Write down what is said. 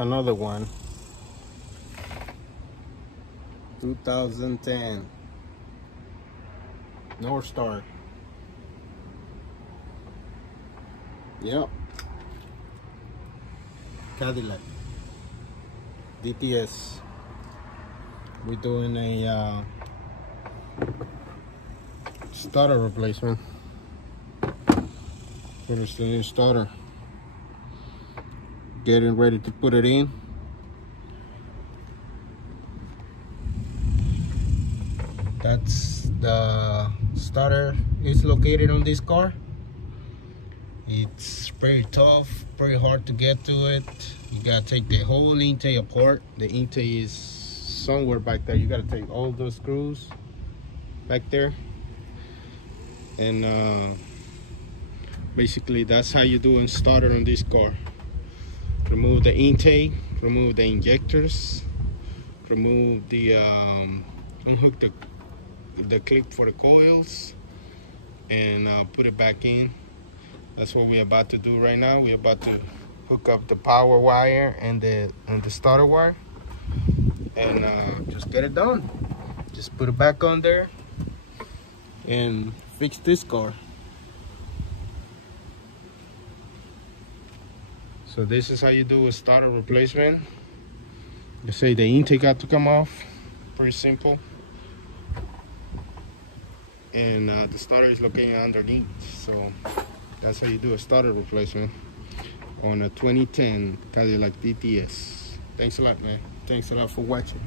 Another one. 2010 North Star. Yep. Cadillac DTS. We're doing a starter replacement for this new starter. Getting ready to put it in. That's the starter is located on this car. It's pretty tough, pretty hard to get to it. You gotta take the whole intake apart. The intake is somewhere back there. You gotta take all those screws back there, and basically that's how you do a starter on this car. Remove the intake, remove the injectors, remove the unhook the clip for the coils, and put it back in. That's what we're about to do right now. We're about to hook up the power wire and the starter wire, and just get it done. Just put it back on there and fix this car. So this is how you do a starter replacement. You say the intake got to come off, pretty simple. And the starter is located underneath. So that's how you do a starter replacement on a 2010 Cadillac DTS. Thanks a lot, man. Thanks a lot for watching.